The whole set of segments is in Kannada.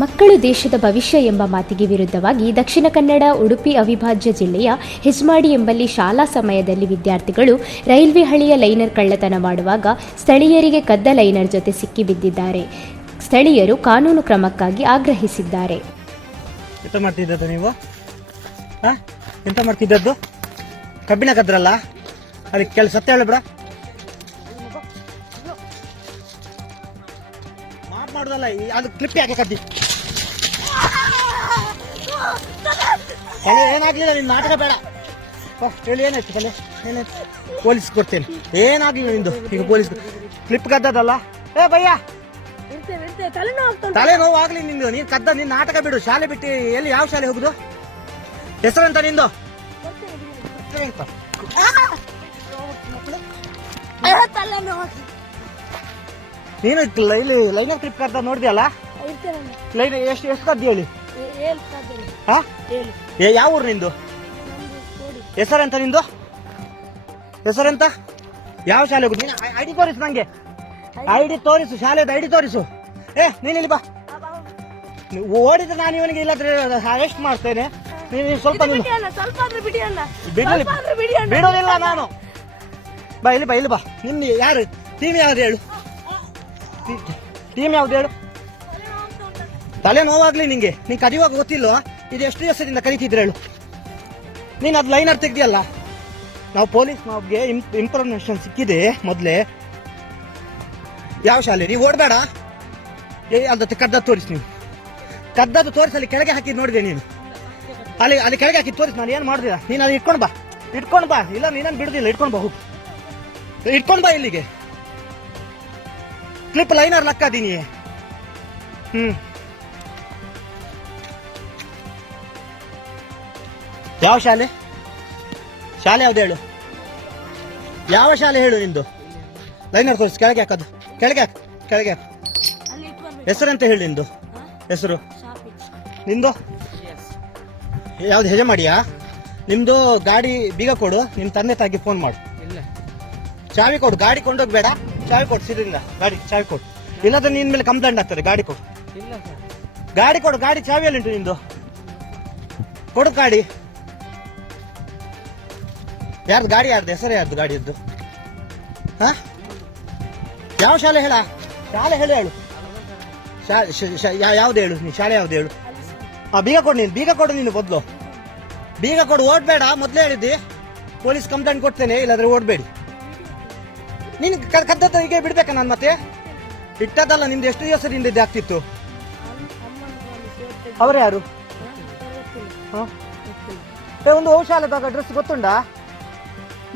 ಮಕ್ಕಳು ದೇಶದ ಭವಿಷ್ಯ ಎಂಬ ಮಾತಿಗೆ ವಿರುದ್ಧವಾಗಿ ದಕ್ಷಿಣ ಕನ್ನಡ ಉಡುಪಿ ಅವಿಭಾಜ್ಯ ಜಿಲ್ಲೆಯ ಹೆಜ್ಮಾಡಿ ಎಂಬಲ್ಲಿ ಶಾಲಾ ಸಮಯದಲ್ಲಿ ವಿದ್ಯಾರ್ಥಿಗಳು ರೈಲ್ವೆ ಹಳಿಯ ಲೈನರ್ ಕಳ್ಳತನ ಮಾಡುವಾಗ ಸ್ಥಳೀಯರಿಗೆ ಕದ್ದ ಲೈನರ್ ಜೊತೆ ಸಿಕ್ಕಿಬಿದ್ದಿದ್ದಾರೆ. ಸ್ಥಳೀಯರು ಕಾನೂನು ಕ್ರಮಕ್ಕಾಗಿ ಆಗ್ರಹಿಸಿದ್ದಾರೆ. ಎಂತ ಮಾಡ್ತಿದ್ದದ್ದು ನೀವು? ಎಂತ ಮಾಡ್ತಿದ್ದದ್ದು? ಕಬ್ಬಿನ ಕದ್ರಲ್ಲ, ಅದಕ್ಕೆ ಕೆಲಸ ಸತ್ಯ ಹೇಳ ಬಿಡ. ಮಾಡುದಲ್ಲ, ಅದು ಕ್ಲಿಪ್ ಯಾಕೆ ಕದ್ದಿ? ಕಲೆ ಏನಾಗ್ಲಿಲ್ಲ, ನಿನ್ನ ನಾಟಕ ಬೇಡ. ಹೇಳಿ ಏನಾಯ್ತು ಕಲೆ? ಏನಾಯ್ತು? ಪೊಲೀಸ್ ಕೊಡ್ತೇನೆ. ಏನಾಗ್ಲಿಲ್ಲ ನಿಂದು ಈಗ ಪೊಲೀಸ್ ಕ್ಲಿಪ್ ಕದ್ದದಲ್ಲ. ಏ ಭಯ್ಯ, ತಲೆನೋವು ಆಗ್ಲಿ ನಿಂದು. ನೀನ್ ಕದ್ದ, ನಿನ್ನ ನಾಟಕ ಬಿಡು. ಶಾಲೆ ಬಿಟ್ಟು ಎಲ್ಲಿ ಯಾವ ಶಾಲೆ ಹೋಗುದು? ಹೆಸರಂತ ನಿಂದು? ನೀನು ಇಲ್ಲಿ ಲೈನರ್ ಕ್ಲಿಪ್ ಕದ್ದ ನೋಡಿದ್ಯಲ್ಲ? ಲೈನ್ ಎಷ್ಟು ಕದ್ದಿ ಹೇಳಿ? ಯಾವ ಊರು ನಿಂದು? ಹೆಸರೆಂತ ನಿಂದು? ಹೆಸರೆಂತ? ಯಾವ ಶಾಲೆ ಹೋಗುದು? ನೀನು ಐಡಿ ತೋರಿಸು ನಂಗೆ. ಐಡಿ ತೋರಿಸು, ಶಾಲೆದ ಐಡಿ ತೋರಿಸು. ನೀನ್ ಇಲ್ಲಿ ಬಾ. ಓಡಿದ್ರೆ ನಾನು ಇವನಿಗೆ ಇಲ್ಲಾದ್ರೆ ಅರೆಸ್ಟ್ ಮಾಡ್ತೇನೆ. ನೀನು ಸ್ವಲ್ಪ ಬಿಡೋದಿಲ್ಲ ನಾನು. ಬಾ ಇಲ್ಲಿ ಬಾ, ಇಲ್ಲಿ ಬಾ. ನಿಮ್ಗೆ ಯಾರು ಟೀಮ್ ಯಾವ್ದು ಹೇಳು? ಟೀಮ್ ಯಾವ್ದು ಹೇಳು? ತಲೆ ನೋವಾಗ್ಲಿ ನಿಂಗೆ. ನೀನ್ ಕದಿಯುವಾಗ ಗೊತ್ತಿಲ್ವಾ? ಇದು ಎಷ್ಟು ದಿವಸದಿಂದ ಕರೀತಿದ್ರೆ ಹೇಳು. ನೀನ್ ಅದು ಲೈನರ್ ತೆಗ್ದಿಯಲ್ಲ. ನಾವು ಪೊಲೀಸ್ ನವ್ಗೆ ಇನ್ಫಾರ್ಮೇಶನ್ ಸಿಕ್ಕಿದೆ ಮೊದ್ಲೇ. ಯಾವ ಶಾಲೆ? ನೀವು ಓಡಬೇಡ. ಅದ ಕದ್ದದ್ದು ತೋರಿಸಿ. ನೀವು ಕದ್ದದ್ದು ತೋರಿಸಿ. ಅಲ್ಲಿ ಕೆಳಗೆ ಹಾಕಿ ನೋಡಿದೆ ನೀನು. ಅಲ್ಲಿ ಕೆಳಗೆ ಹಾಕಿ ತೋರಿಸಿ. ನಾನು ಏನು ಮಾಡಿದೆ? ನೀನು ಅದು ಇಟ್ಕೊಂಡು ಬಾ. ಇಲ್ಲ ನೀನನ್ನು ಬಿಡುದಿಲ್ಲ. ಇಟ್ಕೊಂಡು ಬಾ, ಹೋಗು. ಇಟ್ಕೊಂಡು ಬಾ ಇಲ್ಲಿಗೆ. ಕ್ಲಿಪ್ ಲೈನರ್ ಲಕ್ಕಾದೀನಿ. ಯಾವ ಶಾಲೆ? ಶಾಲೆ ಯಾವ್ದು ಹೇಳು? ಯಾವ ಶಾಲೆ ಹೇಳು ನಿಂದು? ಲೈನರ್ ತೋರಿಸಿ. ಕೆಳಗೆ ಹಾಕೋದು. ಕೆಳಗೆ ಹಾಕು. ಹೆಸರಂತ ಹೇಳಿ ನಿಂದು. ಹೆಸರು ನಿಂದು ಯಾವ್ದು? ಹೆಜೆ ಮಾಡಿಯಾ? ನಿಮ್ದು ಗಾಡಿ ಬೀಗ ಕೊಡು. ನಿಮ್ ತಂದೆ ತಾಯಿಗೆ ಫೋನ್ ಮಾಡು. ಚಾವಿ ಕೊಡು. ಗಾಡಿ ಕೊಂಡೋಗ್ಬೇಡ. ಚಾವಿ ಕೊಡು. ಸಿದ್ರಿಂದ ಗಾಡಿ ಚಾವಿ ಕೊಡು. ಇಲ್ಲಾದ್ರೆ ನಿನ್ ಮೇಲೆ ಕಂಪ್ಲೇಂಟ್ ಆಗ್ತದೆ. ಗಾಡಿ ಕೊಡು. ಗಾಡಿ ಕೊಡು. ಗಾಡಿ ಚಾವಿಯಲ್ಲಿ ಉಂಟು ನಿಂದು. ಕೊಡು ಗಾಡಿ. ಯಾರ್ದು ಗಾಡಿ? ಯಾರ್ದು? ಹೆಸರು ಯಾರ್ದು ಗಾಡಿಯದ್ದು? ಯಾವ ಶಾಲೆ ಹೇಳ? ಶಾಲೆ ಹೇಳು. ಯಾವ್ದು ಹೇಳು? ನೀ ಶಾಲೆ ಯಾವ್ದು ಹೇಳು? ಬೀಗ ಕೊಡು. ನೀನು ಬೀಗ ಕೊಡು. ನೀನು ಮೊದ್ಲು ಬೀಗ ಕೊಡು. ಓಡ್ಬೇಡ. ಮೊದ್ಲೇ ಹೇಳಿದ್ದಿ ಪೊಲೀಸ್ ಕಂಪ್ಲೇಂಟ್ ಕೊಡ್ತೇನೆ. ಇಲ್ಲಾದ್ರೆ ಓಡ್ಬೇಡಿ. ನೀನು ಕದ್ದದ ಹೀಗೆ ಬಿಡ್ಬೇಕ? ನಾನು ಮತ್ತೆ ಇಟ್ಟದಲ್ಲ. ನಿಮ್ದು ಎಷ್ಟು ದಿವಸದಿಂದ ಇದು ಆಗ್ತಿತ್ತು? ಅವರು ಯಾರು? ಒಂದು ಔಷಾಲದಾಗ ಡ್ರೆಸ್ ಗೊತ್ತುಂಡಾ?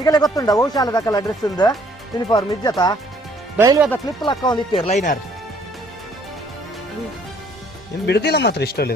ಈಗಲೇ ಗೊತ್ತುಂಡ ಔಷಾಲದಕ್ಕಲ್ಲ ಡ್ರೆಸ್ ಒಂದು ಯೂನಿಫಾರ್ಮ್ ಇಜ್ಜತ ರೈಲ್ವೆದ ಕ್ಲಿಪ್ ಲಕ್ಕ ಒಂದು ಇಟ್ಟಿರು ಲೈನರ್. ಇನ್ನು ಬಿಡುದಿಲ್ಲ ಮಾತ್ರ ಇಷ್ಟೊಲ್ಲಿ.